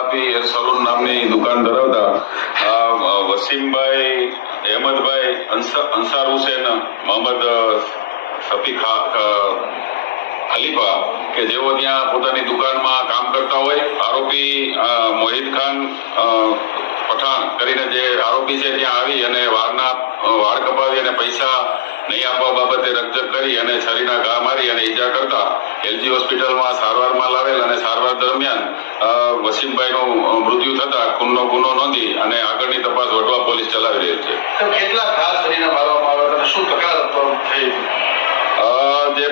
આપી એ સલૂન નામની દુકાન ધરાવતા વસીમભાઈ, અહેમદભાઈ અંસાર હુસેન, મોહમ્મદ સફી ખલીફા, કે જેઓ ત્યાં પોતાની દુકાનમાં કામ કરતા હોય, આરોપી મોહિત ખાન પઠાણ કરીને જે આરોપી છે ત્યાં આવી અને વારના વાળ કપાવી અને પૈસા નહીં આપવા બાબતે રકઝક કરી અને શરીરના ઘા મારી અને ઈજા કરતા, એલજી હોસ્પિટલમાં સારવારમાં લાવેલ અને સારવાર વસીમભાઈનું મૃત્યુ થતા ખૂનનો ગુનો નોંધી અને આગળની તપાસ વટવા પોલીસ ચલાવી રહી છે કેટલા ઘા શરીરને મારવામાં આવ્યા અને શું તકરાર થઈ? જે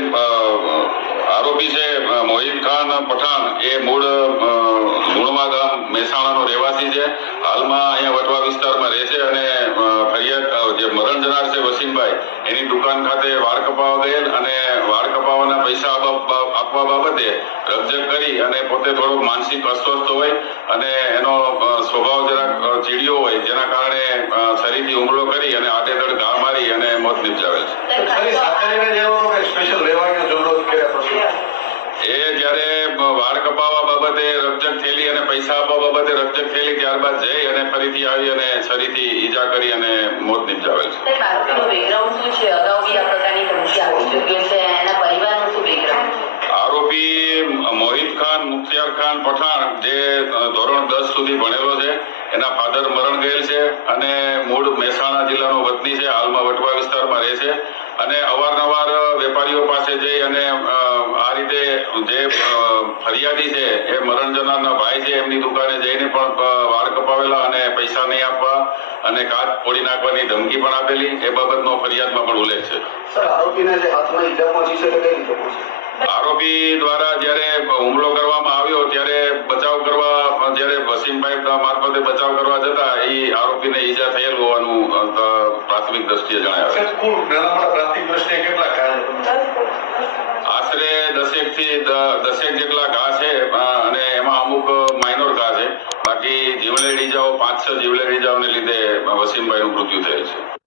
આરોપી છે મોહિત ખાન પઠાણ એ મૂળ ગામ ગામ મહેસાણાનો રહેવાસી છે હાલમાં અહીંયા વટવા વિસ્તારમાં રહે છે અને અ, ફરિયાદ અ, જે મરણ જનાર છે વસીમભાઈ એની દુકાન ખાતે વાળ કપાવા ગયેલ અને વાળ કપાવવાના પૈસા આપવા બાબતે રકજક કરી અને પોતે થોડોક માનસિક અસ્વસ્થ હોય અને એનો સ્વભાવ જરાક ચીડિયો હોય જેના કારણે શરીરથી હુમલો કરી અને આડેધડ ઘા મારી અને મોત નિપજાવેલ છે. એ જ્યારે વાળ કપાવવા બાબતે રકજક થયેલી અને પૈસા આપવા બાબતે રકજક થયેલી ત્યારબાદ જઈ અને ફરીથી આવી અને ફરીથી ઈજા કરી અને મોત નિપજાવેલ છે સાહેબ આરોપીનું બેકગ્રાઉન્ડ શું છે અગાઉ બી આ પ્રકારની ધમકી આપી ચૂક્યો છે એના પરિવારનું શું બેકગ્રાઉન્ડ આરોપી મોહિત ખાન, મુખ્તિયાર ખાન, પઠાણ જે ધોરણ દસ સુધી ભણેલો છે. એના ફાધર મરણ ગયેલ છે અને મૂળ મહેસાણા જિલ્લાનો વતની છે. હાલમાં વટવા વિસ્તારમાં રહે છે. અને અવારનવાર વેપારીઓ પાસે જઈ અને આ રીતે જે ફરિયાદી છે, એ મરણ જનારના ભાઈ છે, એમની દુકાને જઈને પણ વાળ કપાવેલા અને પૈસા નહીં અને કાચ ફોડી નાખવાની ધમકી પણ આપેલી એ બાબતનો ફરિયાદમાં પણ ઉલ્લેખ છે. આરોપી દ્વારા જ્યારે હુમલો કરવામાં આવ્યો ત્યારે બચાવ કરવા જ્યારે વસીમભાઈ મારફતે બચાવ કરવા જતા એ આરોપીને ઈજા થયેલ હોવાનું પ્રાથમિક દ્રષ્ટિએ જણાવ્યું આશરે દસેકથી દસેક જેટલા ઘા છે અને એમાં અમુક માઇનોર ઘા છે. બાકી જીવલેણ ઈજાઓ પાંચ છ જીવલેણ મૃત્યુ થયેલ છે.